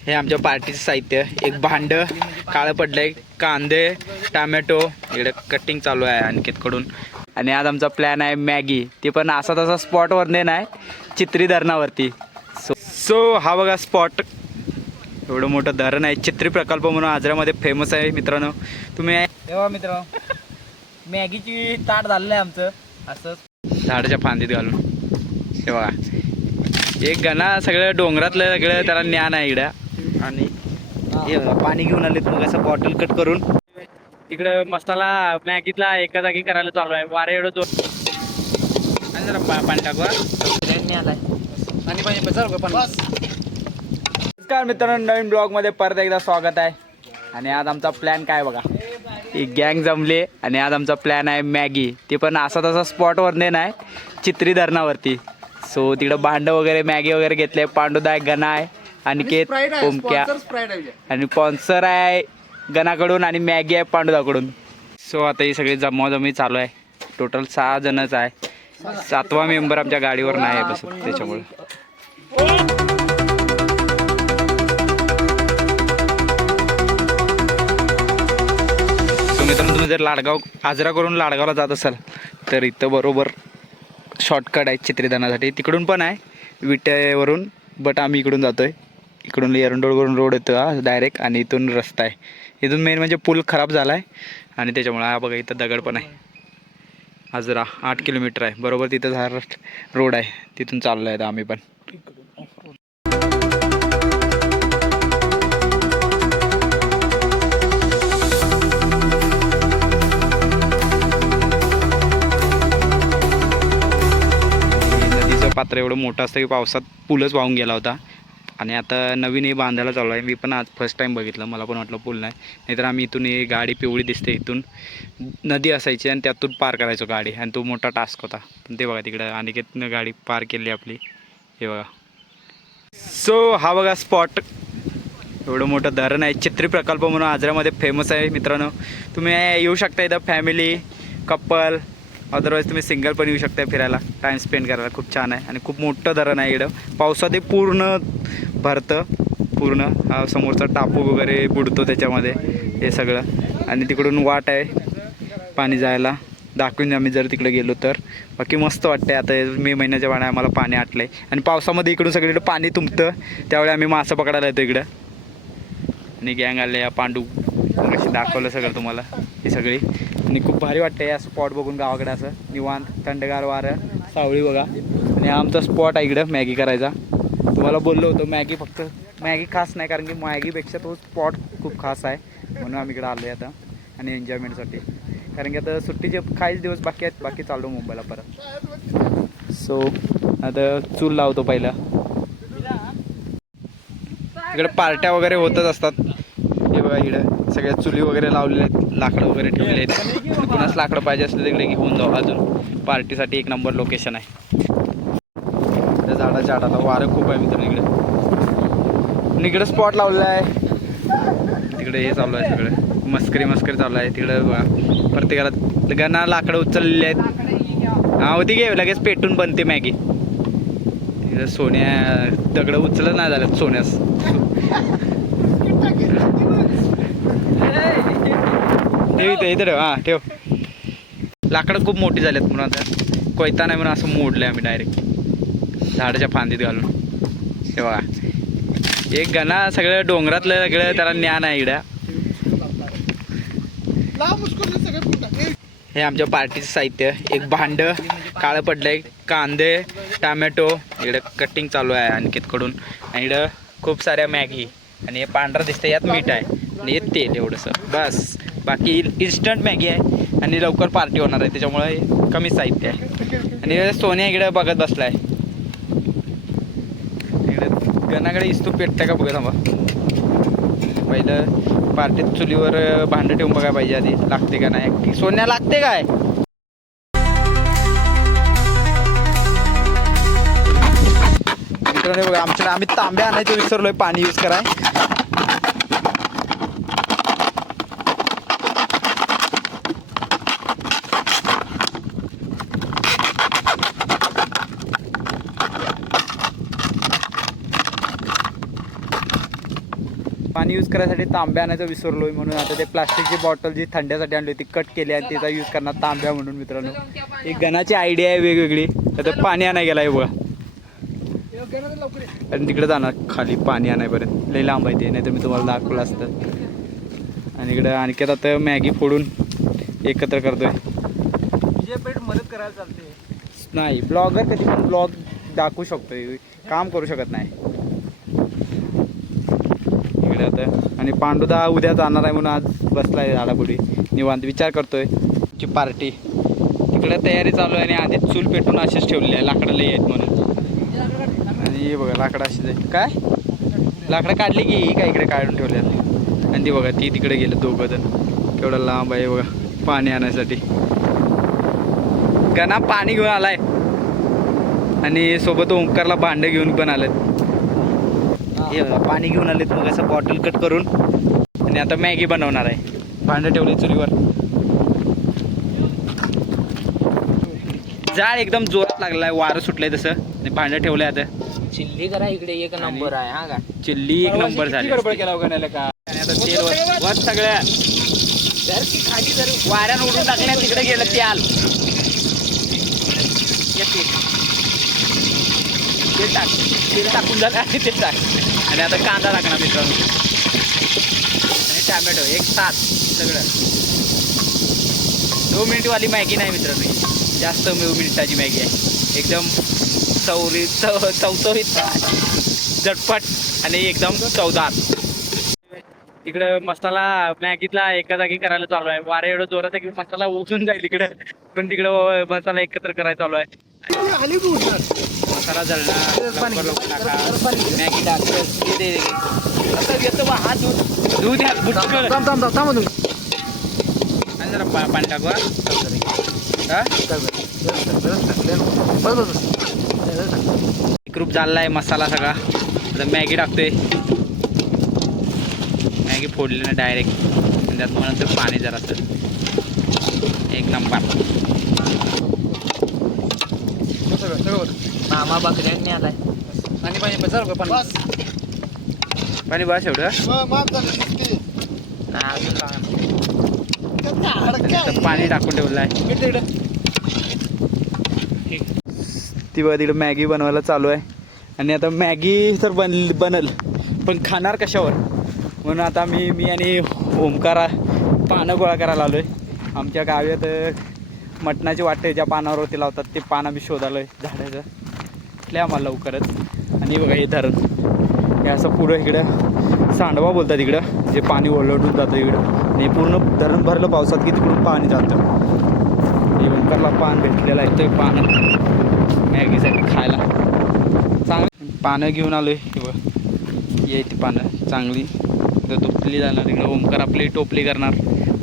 हे आमच्या पार्टीचं साहित्य, एक भांड काळं पडलंय, कांदे, टमॅटो, इकडे कटिंग चालू आहे अनिकेतकडून. आणि आज आमचा प्लॅन आहे मॅगी, ती पण असा तसा स्पॉटवर नाही, चित्री धरणावरती. सो हा बघा स्पॉट, एवढं मोठं धरण आहे, चित्री प्रकल्प म्हणून आजरामध्ये फेमस आहे मित्रांनो. तुम्ही तेव्हा मित्रांनो मॅगीची ताट झालेलं आहे आमचं असं झाडाच्या फांदीत घालून. हे बघा एक गणा सगळं डोंगरातलं सगळं त्याला ज्ञान आहे इकडं. आणि हे पाणी घेऊन आले मग असं बॉटल कट करून इकडं मसाला मॅगीतला एका जागी करायला चालू आहे. वारे एवढं जोर आणि जरा पाणी टाकू आलाय आणि नमस्कार मित्रांनो, नवीन ब्लॉगमध्ये परत एकदा स्वागत आहे. आणि आज आमचा प्लॅन काय बघा, एक गँग जमले आणि आज आमचा प्लॅन आहे मॅगी, ती पण असा तसा स्पॉटवर नाही, चित्री धरणावरती. सो तिकडं भांडं वगैरे मॅगी वगैरे घेतले. पांडुदा आहे, गणा आहे, अनिकेत, ओमक्या आणि स्पॉन्सर आहे गणाकडून आणि मॅगी आहे पांडुदाकडून. सो आता ही सगळी जमावजमी चालू आहे. टोटल 6 जणच आहे, 7वा मेंबर आमच्या गाडीवर नाही आहे बसत त्याच्यामुळे. मित्रांनो तुम्ही जर आजरा करून लाडगावला जात असाल तर इथं बरोबर शॉर्टकट आहे चित्रीदानासाठी. तिकडून पण आहे विट्यावरून, बट आम्ही इकडून जातो आहे. इकडून एरंडोळवरून रोड येतो हा डायरेक्ट, आणि इथून रस्ता आहे. इथून मेन म्हणजे पूल खराब झाला आहे आणि त्याच्यामुळे हा बघा इथं दगड पण आहे. आजरा 8 किलोमीटर आहे बरोबर, तिथं हा रोड आहे, तिथून चाललो आहे आम्ही पण. पात्र एवढं मोठं असतं की पावसात पूलच वाहून गेला होता. आणि आता नवीन हे बांधायला चालू आहे. मी पण आज फर्स्ट टाईम बघितलं, मला पण वाटलं पूल नाही, नाहीतर आम्ही इथून ही गाडी पिवळी दिसते, इथून नदी असायची आणि त्यातून पार करायचो गाडी, आणि तो मोठा टास्क होता. पण ते बघा तिकडं अनिकेतनं गाडी पार केली आपली, हे बघा. सो हा बघा स्पॉट, एवढं मोठं धरण आहे, चित्री प्रकल्प म्हणून आजरामध्ये फेमस आहे मित्रांनो. तुम्ही येऊ शकता इथं, फॅमिली, कपल, अदरवाईज तुम्ही सिंगल पण येऊ शकता फिरायला, टाईम स्पेंड करायला. खूप छान आहे आणि खूप मोठं धरण आहे इकडं. पावसात पूर्ण भरतं, पूर्ण हा समोरचा टापू वगैरे बुडतो त्याच्यामध्ये हे सगळं. आणि तिकडून वाट आहे पाणी जायला, दाखवून आम्ही जर तिकडे गेलो तर. बाकी मस्त वाटतं. आता मे महिन्याच्या वाड्या आम्हाला पाणी आटलं आहे आणि पावसामध्ये इकडून सगळीकडे पाणी तुंबतं, त्यावेळी आम्ही मासे पकडायला येतो इकडं. आणि गँग आले या पांडू, अशी दाखवलं सगळं तुम्हाला ही सगळी. आणि खूप भारी वाटतं या स्पॉट बघून, गावाकडे असं निवांत थंडगार वारं, सावळी बघा. आणि हा आमचा स्पॉट आहे इकडं मॅगी करायचा. तुम्हाला बोललो होतो मॅगी, फक्त मॅगी खास नाही, कारण की मॅगीपेक्षा तो स्पॉट खूप खास आहे, म्हणून आम्ही इकडं आलो आहे आता आणि एन्जॉयमेंटसाठी. कारण की आता सुट्टीचे काहीच दिवस बाकी आहेत, बाकी चाललो मुंबईला परत. सो आता चूल लावतो पहिला. इकडे पार्ट्या वगैरे होतच असतात. हे बघा इकडं सगळ्या चुली वगैरे लावलेल्या आहेत, लाकडं वगैरे ठेवलेले आहेत. कुणाच लाकडं पाहिजे असलं तिकडे घेऊन जाऊ. अजून पार्टीसाठी एक नंबर लोकेशन आहे. त्या झाडाच्या आडाला वारं खूप आहे मित्रांनो इकडे. आणि इकडे स्पॉट लावलेला आहे, तिकडे हे चालू आहे सगळं मस्करी चालू आहे तिकडं बघा. प्रत्येकाला गणा लाकडं उचललेले आहेत. हा होती घे लगेच पेटून बनते मॅगी. इकडं सोन्या दगडं उचलत नाही झाल्यात सोन्यास. ठेव इथे, इथे ठेव, हां ठेव. लाकडं खूप मोठी झालीत म्हणून आता कोयता नाही म्हणून असं मोडलं आहे आम्ही डायरेक्ट झाडाच्या फांदीत घालून. हे बघा एक गणा सगळं डोंगरातलं सगळं त्याला ज्ञान आहे इकडं. हे आमच्या पार्टीचं साहित्य, एक भांड काळं पडलंय, कांदे, टमॅटो, इकडं कटिंग चालू आहे अनिकेतकडून. आणि इकडं खूप साऱ्या मॅगी, आणि हे पांढरं दिसतं यात मीठ आहे आणि हे तेल एवढंसं बस. बाकी इन्स्टंट मॅगी आहे आणि लवकर पार्टी होणार आहे, त्याच्यामुळे कमी साहित्य आहे. आणि सोन्या इकडे बघत बसला आहे. इकडे गणाकडे इस्तूप पेटतं का बघा थांबा. पहिलं पार्टीत चुलीवर भांडं ठेवून बघायला पाहिजे आधी लागते का नाही. सोन्या लागते काय? मित्रांनो बघा आम्ही तांब्या आणायचं विसरलोय पाणी यूज कराय. पाणी यूज करायसाठी तांब्या आणायचं विसरलोय म्हणून आता ते प्लास्टिकची बॉटल जी थंड्यासाठी आणली होती कट केली आणि तिचा यूज करणार तांब्या म्हणून मित्रांनो. एक गणाची आयडिया आहे वेगवेगळी. तर पाणी आणाय गेला आहे बघा आणि तिकडे जाणार खाली पाणी आणायपर्यंत. लई लांब आहे ते, नाही तर मी तुम्हाला दाखवलं असतं. आणि इकडं आणखी आता मॅगी फोडून एकत्र करतोय. मदत करायला चालते नाही ब्लॉगर कधी पण ब्लॉग दाखवू शकतोय, काम करू शकत नाही. इकडे आता आणि पांडुदा उद्या जाणार आहे म्हणून आज बसलाय झाडापुढे निवांत विचार करतोय ची पार्टी. तिकडे तयारी चालू आहे आणि आधीच चूल पेटून असेच ठेवलेली आहे, लाकडं लई आहेत म्हणून. आणि हे बघा लाकडं अशीच आहे. काय लाकडं काढली की ही काय इकडे काढून ठेवले आहेत. आणि ती बघा ती तिकडे गेलं दोघं जण. केवढं लांब आहे बघा पाणी आणण्यासाठी. गणा पाणी घेऊन आलाय आणि सोबत ओंकारला भांडे घेऊन पण आलेत. हे बघा पाणी घेऊन आलेत मग असं बॉटल कट करून. आणि आता मॅगी बनवणार आहे. भांडं ठेवले चुलीवर. जाळ एकदम जोरात लागला आहे, वारं सुटलंय तसं. भांडं ठेवलंय आता. चिल्ली करा इकडे एक नंबर आहे. हा का चिल्ली एक नंबर झाली. गडबड केला गणाला का. आणि आता तेल वर सगळ्या खाली जर वाऱ्यानं उडून टाकल्या तिकडे गेलं तेल. तेल टाक, तेल टाकून झालं आणि ते टाक. आणि आता कांदा टाकणार मित्रांनो आणि टॅमॅटो एक साथ सगळं. 2 मिनिटवाली मॅगी नाही मित्रांनो, जास्त 2 मिनिटाची मॅगी आहे. एकदम चवचवीत झटपट आणि एकदम चवदार. इकडं मसाला मॅगीतला एका जागी करायला चालू आहे. वारे एवढं जोरात आहे की मसाला उचून जाईल इकडे, पण तिकडं मसाला एकत्र करायला चालू आहे. मसाला जळणार मॅगी टाकतो. हा दूध आणि जरा पाणी टाकू. एकरूप झालेला आहे मसाला सगळा. आता मॅगी टाकतोय. मॅगी फोडली ना डायरेक्ट आणि त्यात म्हणून पाणी जरासं एक नंबर. मामा बकऱ्यांनी आलाय. पाणी पाणी बस पाणी बस एवढं. पाणी टाकून ठेवलं आहे. ती बघा तिकडं मॅगी बनवायला चालू आहे. आणि आता मॅगी तर बनल पण खाणार कशावर म्हणून आता मी आणि ओमकारा पानं गोळा करायला आलो आहे. आमच्या गावात मटणाची वाटे ज्या पानावरती लावतात ते पान आम्ही शोधालो आहे झाडाचं. कुठल्या आम्हाला लवकरच. आणि बघा हे धरण हे असं पुढं इकडं सांडवा बोलतात इकडं, जे पाणी ओलटून जातं इकडं. आणि पूर्ण धरण भरलं पावसात की तिकडून पाणी जातं. हे ओंकारला पान भेटलेलं आहे ते पानं मॅगीसाठी खायला चांगलं. पानं घेऊन आलो आहे. हे बघ ये ती पानं चांगली तर धुतली जाणार. इकडं ओंकार आपली टोपली करणार.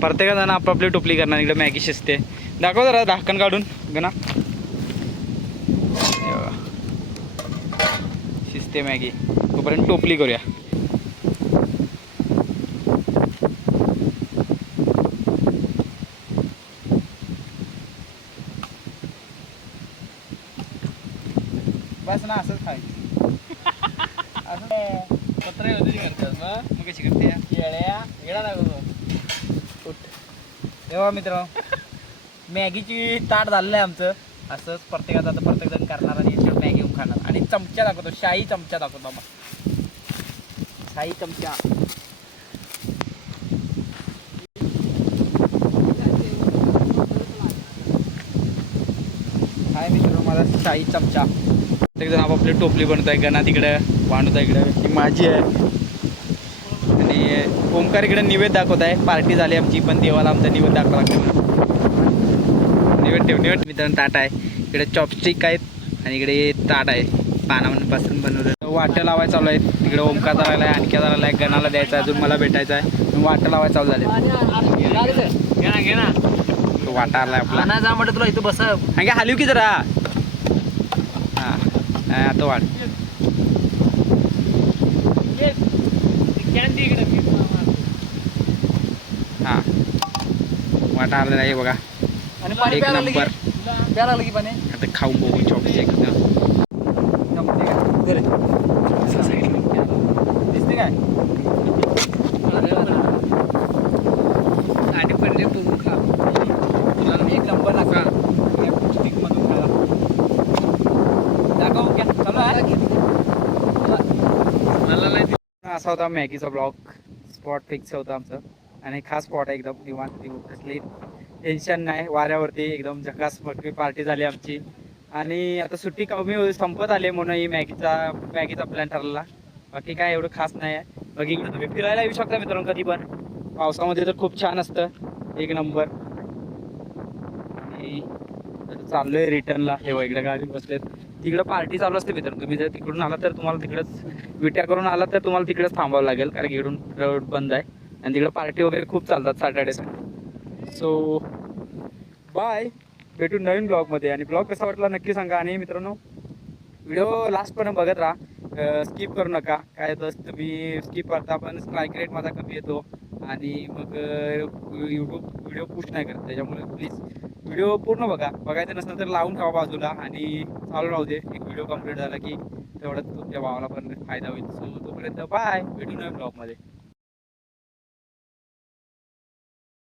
प्रत्येकाजण आपापली टोपली करणार. इकडं मॅगी शिजते. दाखव जरा ढाकण काढून गणा. शिजते मॅगी तोपर्यंत टोपली करूया. बस ना असंच खायचं. असं पत्र होती करतात मग कशी करते येड्या येडा लागतो. तेव्हा मित्र मॅगीची ताट झालेलं आहे आमचं. असंच प्रत्येकाचं आता प्रत्येकजण करणार आणि याच्यावर मॅगी घेऊन खाणार. आणि चमचा दाखवतो, शाही चमचा दाखवतो मग. शाही चमचा हाय मित्र माझा शाही चमचा. प्रत्येकजण आपापली टोपली बनत आहे. गणा तिकडं वाढवत आहे इकडं. ही माझी आहे. आणि ओंकार इकडे निवेद दाखवत आहे. पार्टी झाली आमची पण देवाला आमचा निवेद दाखवा लागतो म्हणून निवेद ठेव. निवेद मित्रांनो ताट आहे. इकडे चॉपस्टिक आहेत आणि इकडे ताट आहे पानापासून बनवलं. वाटं लावायला चालू आहे. तिकडे ओंकार झालेला आहे, आणखी झालेला आहे. गणाला द्यायचा आहे, अजून मला भेटायचं आहे. वाटं लावायला चालू झाले. घे ना तो वाटा आलाय आपला. नाही जा म्हटलं तुला इथं बस. आणखी हालीव की जरा. हां आता वाढ. हां वाटा आलेला आहे बघा. एक नंबर. प्याला लागली पाणी. आता खाऊन बघू चॉपस्टिक. दिसते काय असा होता मॅगीचा ब्लॉग. स्पॉट फिक्स होता आमचं आणि खास स्पॉट आहे एकदम निवांत. कसली टेन्शन नाही, वाऱ्यावरती एकदम झकास मोठी पार्टी झाली आमची. आणि आता सुट्टी कमी संपत आली म्हणून ही मॅगीचा प्लॅन ठरला. बाकी काय एवढं खास नाही आहे. बाकी इकडे तुम्ही फिरायला येऊ शकता मित्रांनो कधी पण. पावसामध्ये तर खूप छान असतं, एक नंबर. आणि चाललोय रिटर्नला. हे इकडे गाडी बसलेत, तिकडे पार्टी चालू असते मित्रांनो. तुम्ही जर तिकडून आला तर तुम्हाला तिकडेच विट्या करून आला तर तुम्हाला तिकडेच थांबावं लागेल, कारण इकडून रोड बंद आहे आणि तिकडे पार्टी वगैरे खूप चालतात सॅटर्डे. सो बाय, भेटू नवीन ब्लॉगमध्ये. आणि ब्लॉग कसा वाटला नक्की सांगा. आणि मित्रांनो व्हिडिओ लास्टपर्यंत बघत राहा, स्किप करू नका. काय तर तुम्ही स्किप करता पण स्ट्राईक रेट माझा कमी येतो आणि मग यूट्यूब व्हिडिओ पुश नाही करत. त्याच्यामुळे प्लीज व्हिडिओ पूर्ण बघा. बघायचं नसेल तर लावून ठेवा बाजूला आणि चालू राहू दे. एक व्हिडिओ कंप्लीट झाला की तेवढंच तुमच्या भावाला पण फायदा होईल. सो तोपर्यंत बाय, भेटू नवीन ब्लॉगमध्ये.